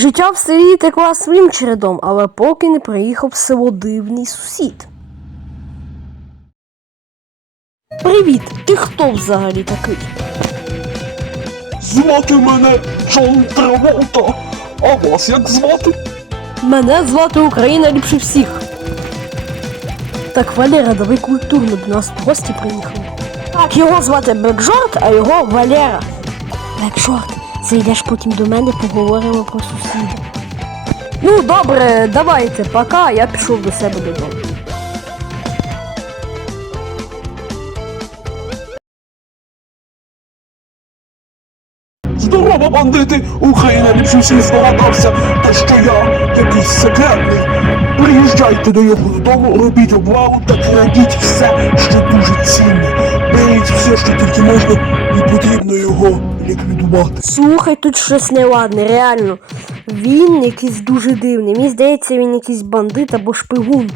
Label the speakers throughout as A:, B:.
A: Життя в селі текло своїм чередом, але поки не приїхав в село дивний сусід. Привіт, ти хто взагалі такий?
B: Звати мене Джон Траволта. А вас як звати?
A: Мене звати Україна ліпше всіх. Так, Валера, давай культурно до нас в гості приїхали. Так, його звати Бекжорт, а його Валера. Бекжорт, зайдеш потім до мене, поговоримо про сусіда. Ну, добре, давайте, пока, я пішов до себе додому.
B: Здорово, бандити! Україна ліпше всіх здогадався, те, що я якийсь секретний. Приїжджайте до його додому, робіть облаву та крадіть все, що дуже цінне. Все, що тільки можна, і потрібно його ліквідувати.
A: Слухай, тут щось неладне, реально. Він якийсь дуже дивний. Мені здається, він якийсь бандит або шпигун.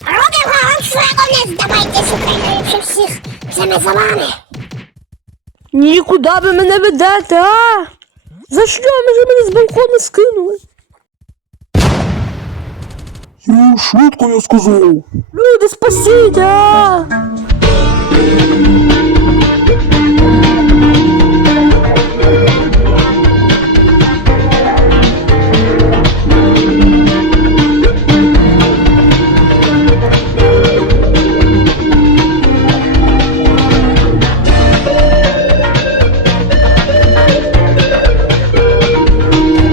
C: Робимо ланцюги, не здавайтесь, Україна ліпше всіх. Це за вами.
A: Нікуди ви мене ведете, а? За що? Ми ж мене з балкона скинули.
B: Ну, швидко я сказав.
A: Люди, спасіть, а!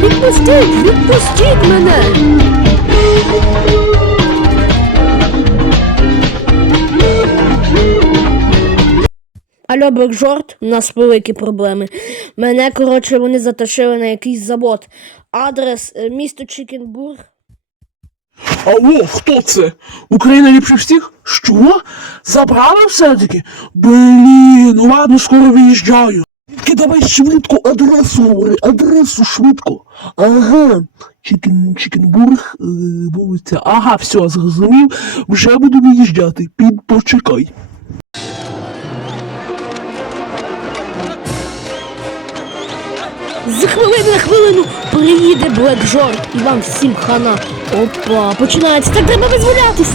A: Відпустіть, відпустіть мене! Алло, Бекжорт, у нас великі проблеми. Мене, коротше, вони затащили на якийсь завод. Адрес е, місто Чікенбург.
B: Алло, хто це? Україна ліпше всіх? Що? Забрали все-таки? Блін, ну ладно, скоро виїжджаю. Тільки давай швидко адресу говори, адресу швидко. Ага. Чікен, Чікенбург, е, вулиця. Ага, все, зрозумів. Вже буду виїжджати. Під почекай.
A: З хвилини на хвилину приїде Блек Жорт і вам всім хана. Опа, починається. Так треба визволятись.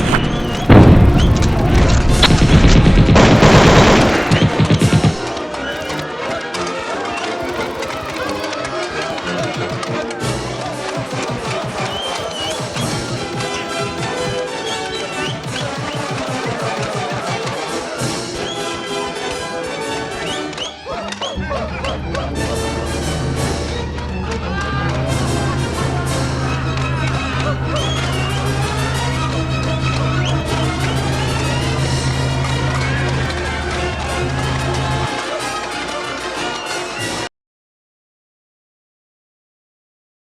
A: Whoa, whoa.